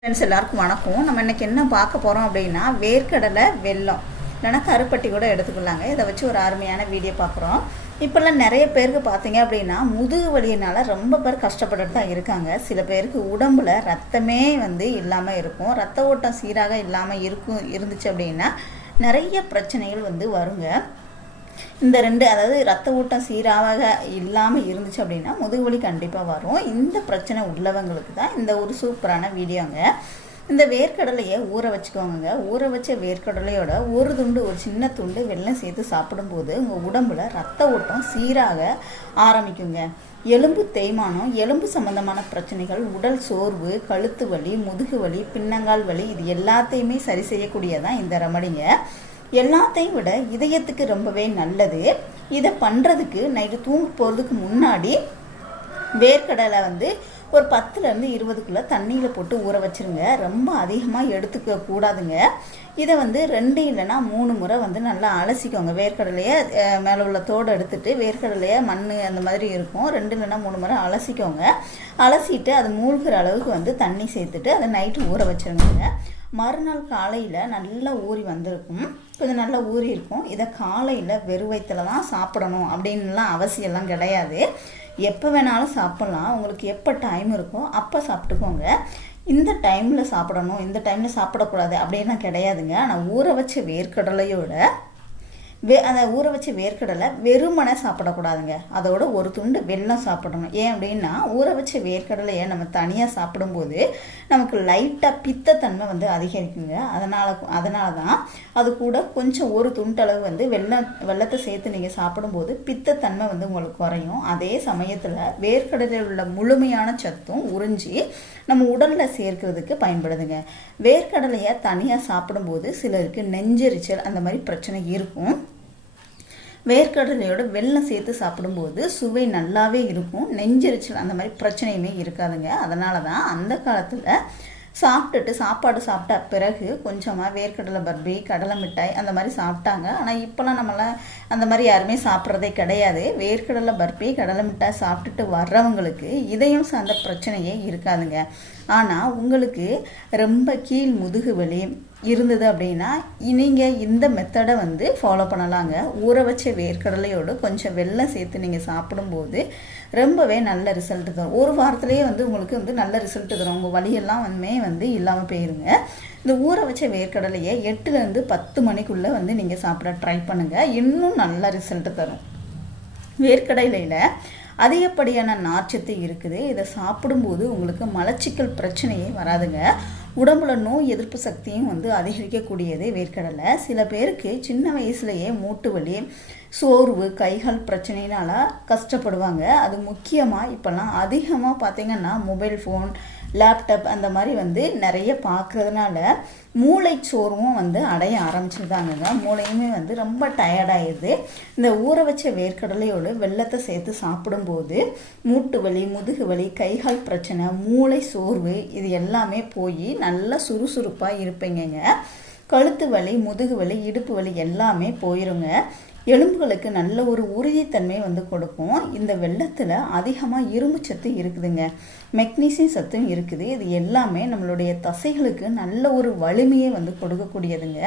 Friends எல்லாருக்கும் வணக்கம். நம்ம இன்றைக்கி என்ன பார்க்க போகிறோம் அப்படின்னா வேர்க்கடலை வெல்லம். இல்லைன்னா கருப்பட்டி கூட எடுத்துக்கலாங்க. இதை வச்சு ஒரு அருமையான வீடியோ பார்க்குறோம். இப்போல்லாம் நிறைய பேருக்கு பார்த்தீங்க அப்படின்னா முதுகு வலியினால் ரொம்ப பேர் கஷ்டப்பட்டுட்டு தான் இருக்காங்க. சில பேருக்கு உடம்புல ரத்தமே வந்து இல்லாமல் இருக்கும். ரத்த ஓட்டம் சீராக இல்லாமல் இருக்கும் இருந்துச்சு அப்படின்னா நிறைய பிரச்சனைகள் வந்து வருங்க. இந்த ரெண்டு அதாவது ரத்த ஊட்டம் சீராக இல்லாமல் இருந்துச்சு அப்படின்னா முதுகு வலி கண்டிப்பாக வரும். இந்த பிரச்சனை உள்ளவங்களுக்கு தான் இந்த ஒரு சூப்பரான வீடியோங்க. இந்த வேர்க்கடலையை ஊற வச்சுக்கோங்க ஊற வச்ச வேர்க்கடலையோட ஒரு துண்டு ஒரு சின்ன துண்டு வெள்ளம் சேர்த்து சாப்பிடும்போது உங்கள் உடம்புல ரத்த ஓட்டம் சீராக ஆரம்பிக்குங்க. எலும்பு தேய்மானம் எலும்பு சம்பந்தமான பிரச்சனைகள் உடல் சோர்வு கழுத்து வலி முதுகு வலி பின்னங்கால் வலி இது எல்லாத்தையுமே சரி செய்யக்கூடியதான் இந்த ரெமடிங்க. எல்லாத்தையும் விட இதயத்துக்கு ரொம்பவே நல்லது. இதை பண்ணுறதுக்கு நைட்டு தூங்க போகிறதுக்கு முன்னாடி வேர்க்கடலை வந்து ஒரு பத்துலேருந்து இருபதுக்குள்ளே தண்ணியில் போட்டு ஊற வச்சுருங்க. ரொம்ப அதிகமாக எடுத்துக்க கூடாதுங்க. இதை வந்து ரெண்டு இல்லைன்னா மூணு முறை வந்து நல்லா அலசிக்கோங்க. வேர்க்கடலையை மேலே உள்ள தோடு எடுத்துட்டு வேர்க்கடலையை மண் அந்த மாதிரி இருக்கும். ரெண்டு இல்லைன்னா மூணு முறை அலசிக்கோங்க. அலசிட்டு அது மூழ்கிற அளவுக்கு வந்து தண்ணி சேர்த்துட்டு அதை நைட்டு ஊற வச்சிருங்க. மறுநாள் காலையில் நல்லா ஊறி வந்திருக்கும். கொஞ்சம் நல்லா ஊறி இருக்கும். இதை காலையில் வெறும் வயிற்றுல தான் சாப்பிடணும் அப்படின்லாம் அவசியம்லாம் கிடையாது. எப்போ வேணாலும் சாப்பிட்லாம். உங்களுக்கு எப்போ டைம் இருக்கோ அப்போ சாப்பிட்டுக்கோங்க. இந்த டைமில் சாப்பிடணும் இந்த டைமில் சாப்பிடக்கூடாது அப்படின்லாம் கிடையாதுங்க. ஆனால் ஊற வச்ச வேர்க்கடலையோட வே அந்த ஊற வச்சு வேர்க்கடலை வெறுமனை சாப்பிடக்கூடாதுங்க. அதோட ஒரு துண்டு வெல்லம் சாப்பிடணும். ஏன் அப்படின்னா ஊற வச்ச வேர்க்கடலையை நம்ம தனியாக சாப்பிடும்போது நமக்கு லைட்டாக பித்தத்தன்மை வந்து அதிகரிக்குங்க. அதனால் அதனால தான் அது கூட கொஞ்சம் ஒரு துண்டளவு வந்து வெள்ளம் வெள்ளத்தை சேர்த்து நீங்கள் சாப்பிடும்போது பித்தத்தன்மை வந்து உங்களுக்கு குறையும். அதே சமயத்தில் வேர்க்கடலையில் உள்ள முழுமையான சத்தும் உறிஞ்சி நம்ம உடலில் சேர்க்கிறதுக்கு பயன்படுதுங்க. வேர்க்கடலையை தனியாக சாப்பிடும்போது சிலருக்கு நெஞ்செரிச்சல் அந்த மாதிரி பிரச்சனை இருக்கும். வேர்க்கடலையோட வெள்ளம் சேர்த்து சாப்பிடும்போது சுவை நல்லாவே இருக்கும். நெஞ்சரிச்சல் அந்த மாதிரி பிரச்சனையுமே இருக்காதுங்க. அதனால தான் அந்த காலத்தில் சாப்பிட்டுட்டு சாப்பாடு சாப்பிட்ட பிறகு கொஞ்சமாக வேர்க்கடலை பர்பி கடலை மிட்டாய் அந்த மாதிரி சாப்பிட்டாங்க. ஆனால் இப்போலாம் நம்மளாம் அந்த மாதிரி யாருமே சாப்பிட்றதே கிடையாது. வேர்க்கடலை பர்பி கடலை மிட்டாய் சாப்பிட்டுட்டு வர்றவங்களுக்கு இதயம் சார்ந்த பிரச்சனையே இருக்காதுங்க. ஆனால் உங்களுக்கு ரொம்ப கீழ் முதுகு வலி இருந்தது அப்படின்னா நீங்கள் இந்த மெத்தடை வந்து ஃபாலோ பண்ணலாங்க. ஊற வச்ச வேர்க்கடலையோடு கொஞ்சம் வெள்ளம் சேர்த்து நீங்கள் சாப்பிடும்போது ரொம்பவே நல்ல ரிசல்ட் தரும். ஒரு வாரத்துலேயே வந்து உங்களுக்கு வந்து நல்ல ரிசல்ட் தரும். உங்கள் வழியெல்லாம் வந்துமே வந்து இல்லாமல் போயிருங்க. இந்த ஊற வச்ச வேர்க்கடலையை எட்டுலேருந்து பத்து மணிக்குள்ளே வந்து நீங்கள் சாப்பிட ட்ரை பண்ணுங்கள் இன்னும் நல்ல ரிசல்ட் தரும். வேர்க்கடலையில் அதிகப்படியான நார்ச்சத்து இருக்குது. இதை சாப்பிடும்போது உங்களுக்கு மலச்சிக்கல் பிரச்சனையே வராதுங்க. உடம்புல நோய் எதிர்ப்பு சக்தியும் வந்து அதிகரிக்கக்கூடியது வேர்க்கடலை. சில பேருக்கு சின்ன வயசுலேயே மூட்டு வலி சோர்வு கைகள் பிரச்சனைனால கஷ்டப்படுவாங்க. அது முக்கியமாக இப்போல்லாம் அதிகமாக பார்த்தீங்கன்னா மொபைல் ஃபோன் லேப்டாப் அந்த மாதிரி வந்து நிறைய பார்க்கறதுனால மூளை சோர்வும் வந்து அடைய ஆரம்பிச்சிருந்தாங்கங்க மூளையுமே வந்து ரொம்ப டயர்டாயிடுது இந்த ஊற வச்ச வேர்க்கடலையோடு வெள்ளத்தை சேர்த்து சாப்பிடும்போது மூட்டு வலி முதுகு வலி கைகால் பிரச்சனை மூளை சோர்வு இது எல்லாமே போய் நல்லா சுறுசுறுப்பாக இருப்பீங்கங்க. கழுத்து வலி முதுகு வலி இடுப்பு வலி எல்லாமே போயிருங்க. எலும்புகளுக்கு நல்ல ஒரு உறுதித்தன்மை வந்து கொடுக்கும். இந்த வெள்ளத்தில் அதிகமாக இரும்பு சத்து இருக்குதுங்க. மெக்னீசியம் சத்தும் இருக்குது. இது எல்லாமே நம்மளுடைய தசைகளுக்கு நல்ல ஒரு வலிமையை வந்து கொடுக்கக்கூடியதுங்க.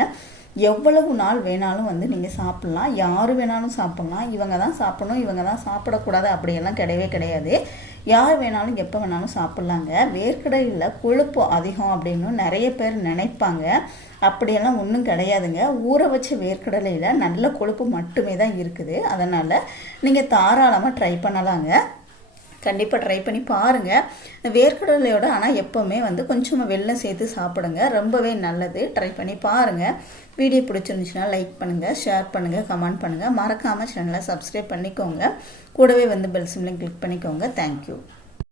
எவ்வளவு நாள் வேணாலும் வந்து நீங்கள் சாப்பிட்லாம். யார் வேணாலும் சாப்பிட்லாம். இவங்க தான் சாப்பிடணும் இவங்க தான் சாப்பிடக்கூடாது அப்படியெல்லாம் கிடையவே கிடையாது. யார் வேணாலும் எப்போ வேணாலும் சாப்பிட்லாங்க. வேர்க்கடையில் கொழுப்பு அதிகம் அப்படின்னு நிறைய பேர் நினைப்பாங்க. அப்படியெல்லாம் ஒன்றும் கிடையாதுங்க. ஊற வச்ச வேர்க்கடலையில் நல்ல கொழுப்பு மட்டுமே தான் இருக்குது. அதனால் நீங்கள் தாராளமாக ட்ரை பண்ணலாங்க. கண்டிப்பாக ட்ரை பண்ணி பாருங்கள் இந்த வேர்க்கடலையோட ஆனால் எப்போவுமே வந்து கொஞ்சமாக வெள்ளம் சேர்த்து சாப்பிடுங்க. ரொம்பவே நல்லது. ட்ரை பண்ணி பாருங்கள் வீடியோ பிடிச்சிருந்துச்சுன்னா லைக் பண்ணுங்கள் ஷேர் பண்ணுங்கள் கமெண்ட் பண்ணுங்கள் மறக்காமல் சேனலை சப்ஸ்கிரைப் பண்ணிக்கோங்க. கூடவே வந்து பெல் சிம்லையும் கிளிக் பண்ணிக்கோங்க. Thank you